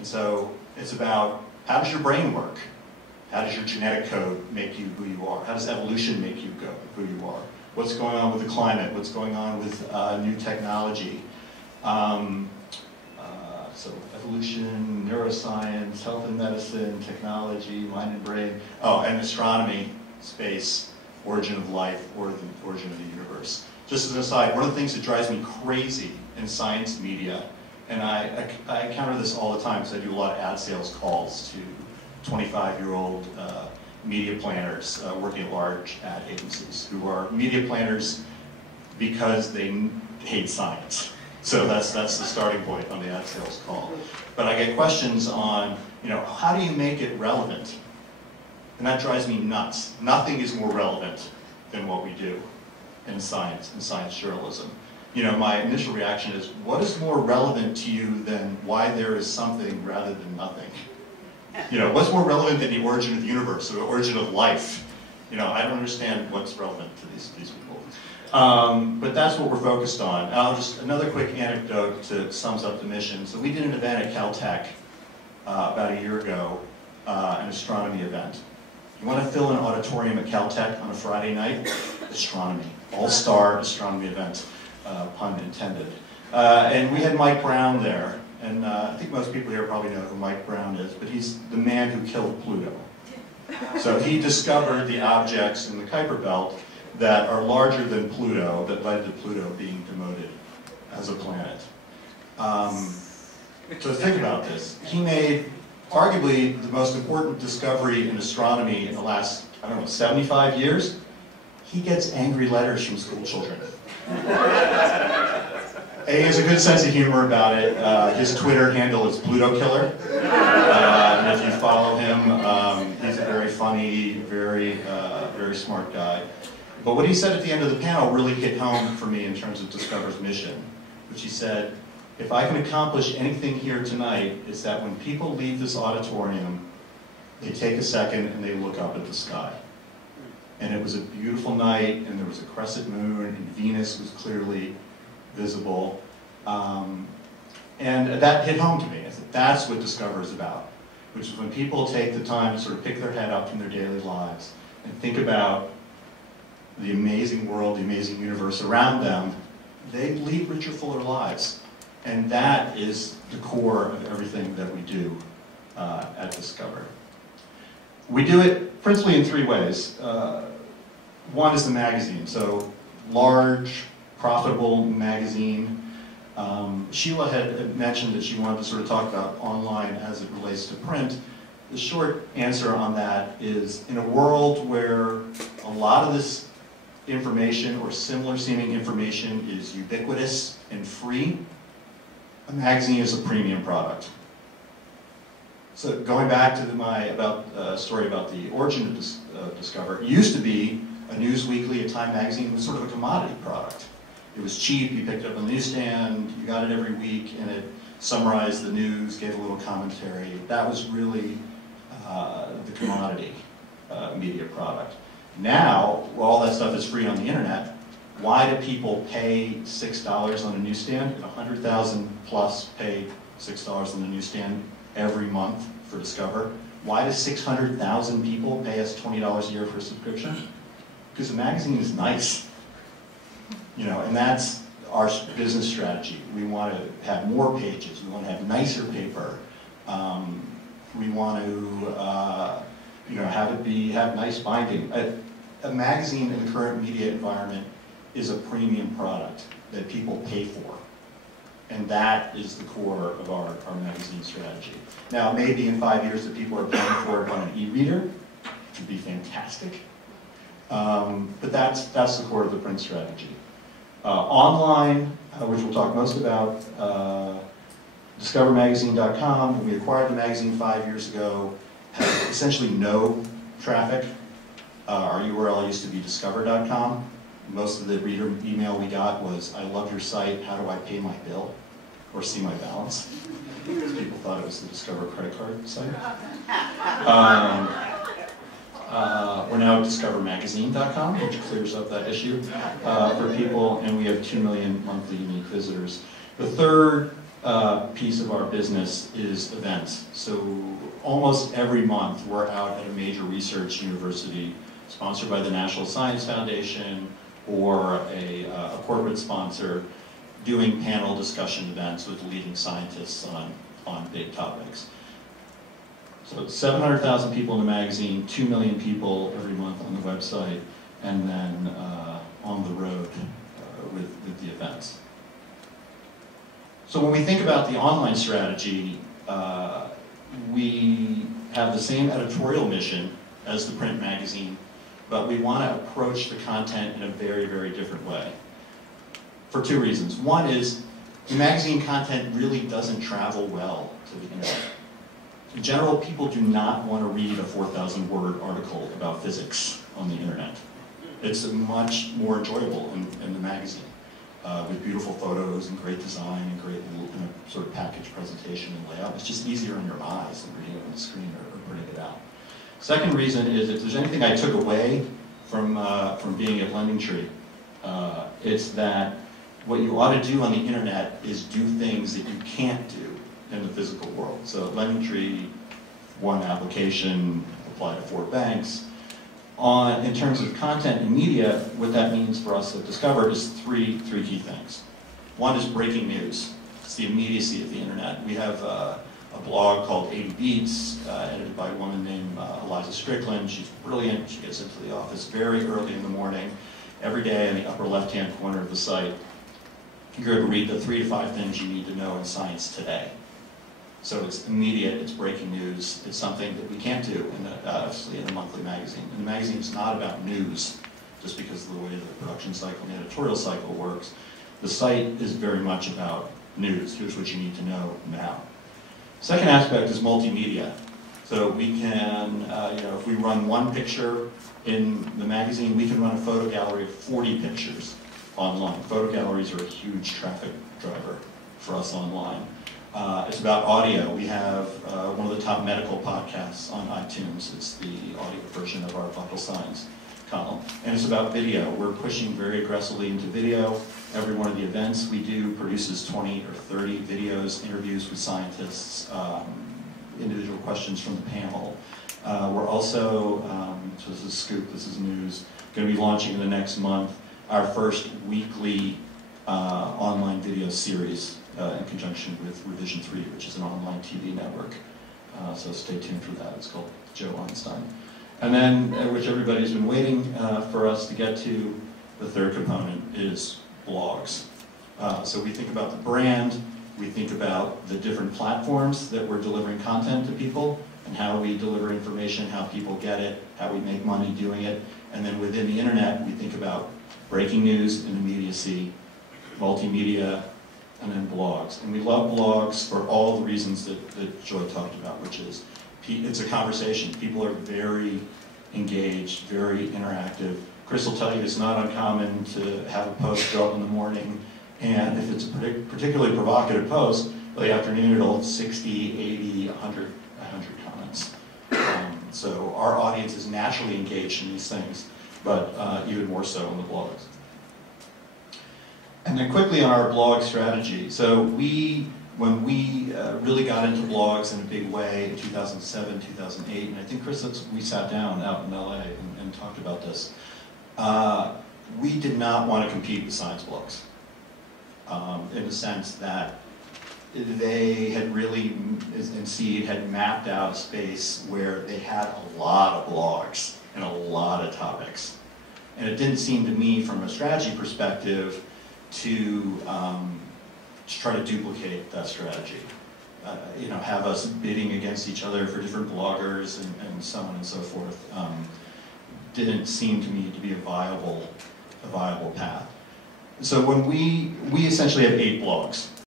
And so it's about, how does your brain work? How does your genetic code make you who you are? How does evolution make you go who you are? What's going on with the climate? What's going on with new technology? So evolution, neuroscience, health and medicine, technology, mind and brain. Oh, and astronomy, space, origin of life, or the origin of the universe. Just as an aside, one of the things that drives me crazy in science media, and I encounter this all the time because I do a lot of ad sales calls to 25-year-old media planners working at large ad agencies who are media planners because they hate science. So that's the starting point on the ad sales call. But I get questions on, how do you make it relevant? And that drives me nuts. Nothing is more relevant than what we do in science and science journalism. My initial reaction is, what is more relevant to you than why there is something rather than nothing? What's more relevant than the origin of the universe or the origin of life? I don't understand what's relevant to these people. But that's what we're focused on. Another quick anecdote to sums up the mission. So we did an event at Caltech about a year ago, an astronomy event. You want to fill an auditorium at Caltech on a Friday night? Astronomy, all-star astronomy event, pun intended. And we had Mike Brown there, and I think most people here probably know who Mike Brown is, but he's the man who killed Pluto. So he discovered the objects in the Kuiper Belt that are larger than Pluto, that led to Pluto being demoted as a planet. So think about this. He made arguably the most important discovery in astronomy in the last, 75 years. He gets angry letters from school children. He has a good sense of humor about it. His Twitter handle is Pluto Killer. And if you follow him, he's a very funny, very smart guy. But what he said at the end of the panel really hit home for me in terms of Discover's mission, which he said, if I can accomplish anything here tonight, it's that when people leave this auditorium, they take a second and they look up at the sky. And it was a beautiful night, and there was a crescent moon, and Venus was clearly visible. And that hit home to me. I said, that's what Discover is about, which is when people take the time to sort of pick their head up from their daily lives and think about the amazing world, the amazing universe around them, they lead richer, fuller lives. And that is the core of everything that we do at Discover. We do it principally in three ways. One is the magazine, so large, profitable magazine. Sheila had mentioned that she wanted to sort of talk about online as it relates to print. The short answer on that is, in a world where a lot of this information or similar seeming information is ubiquitous and free, a magazine is a premium product. So going back to my story about the origin of Discover, it used to be a news weekly, a Time magazine, was sort of a commodity product. It was cheap, you picked it up on the newsstand, you got it every week, and it summarized the news, gave a little commentary. That was really the commodity media product. Now, all that stuff is free on the internet. Why do people pay $6 on a newsstand? 100,000 plus pay $6 on the newsstand every month for Discover. Why do 600,000 people pay us $20 a year for a subscription? Because the magazine is nice. And that's our business strategy. We want to have more pages. We want to have nicer paper. We want to have nice binding. A magazine in the current media environment is a premium product that people pay for. And that is the core of our magazine strategy. Now, maybe in 5 years that people are paying for it on an e-reader, it would be fantastic. But that's the core of the print strategy. Online, which we'll talk most about, discovermagazine.com, when we acquired the magazine 5 years ago, had essentially no traffic. Our URL used to be discover.com. Most of the reader email we got was, I love your site, how do I pay my bill? Or see my balance. Because people thought it was the Discover credit card site. We're now at discovermagazine.com, which clears up that issue for people, and we have 2 million monthly unique visitors. The third piece of our business is events. So almost every month we're out at a major research university sponsored by the National Science Foundation or a corporate sponsor doing panel discussion events with leading scientists on big topics. So 700,000 people in the magazine, 2 million people every month on the website, and then on the road with the events. So when we think about the online strategy, we have the same editorial mission as the print magazine, but we want to approach the content in a very, very different way. For two reasons. One is, the magazine content really doesn't travel well to the internet. In general, people do not want to read a 4,000-word article about physics on the internet. It's much more enjoyable in the magazine, with beautiful photos and great design and great sort of package presentation and layout. It's just easier on your eyes than reading it on the screen or printing it out. Second reason is, if there's anything I took away from being at LendingTree, it's that what you ought to do on the internet is do things that you can't do in the physical world. So at LendingTree, one application applied to 4 banks. In terms of content and media, what that means for us at Discover is three key things. One is breaking news. It's the immediacy of the internet. We have a blog called 80 Beats, edited by a woman named Eliza Strickland. She's brilliant. She gets into the office very early in the morning, every day in the upper left-hand corner of the site. You're going to read the 3 to 5 things you need to know in science today. So it's immediate, it's breaking news, it's something that we can't do obviously in a monthly magazine. And the magazine is not about news, just because of the way the production cycle and the editorial cycle works. The site is very much about news. Here's what you need to know now. Second aspect is multimedia. So we can, if we run one picture in the magazine, we can run a photo gallery of 40 pictures online. Photo galleries are a huge traffic driver for us online. It's about audio. We have one of the top medical podcasts on iTunes. It's the audio version of our Vital Signs column. And it's about video. We're pushing very aggressively into video. Every one of the events we do produces 20 or 30 videos, interviews with scientists, individual questions from the panel. We're also, so this is scoop, this is news, going to be launching in the next month our first weekly online video series in conjunction with Revision 3, which is an online TV network. So stay tuned for that. It's called Joe Einstein. And then, which everybody's been waiting for us to get to, the third component is blogs. So we think about the brand, we think about the different platforms that we're delivering content to people, and how we deliver information, how people get it, how we make money doing it. And then within the internet, we think about breaking news and immediacy, multimedia, and then blogs. And we love blogs for all the reasons that Joy talked about, which is it's a conversation. People are very engaged, very interactive. Chris will tell you it's not uncommon to have a post go up in the morning, and if it's a particularly provocative post, by the afternoon it'll have 60, 80, 100 comments. So our audience is naturally engaged in these things, but even more so in the blogs. And then quickly on our blog strategy. So when we really got into blogs in a big way in 2007, 2008, and I think, Chris, we sat down out in LA and talked about this, we did not want to compete with science blogs in the sense that they had really, and Seed had mapped out a space where they had a lot of blogs and a lot of topics. And it didn't seem to me, from a strategy perspective, to try to duplicate that strategy. Have us bidding against each other for different bloggers and so on and so forth. Didn't seem to me to be a viable path. So when we essentially have 8 blogs.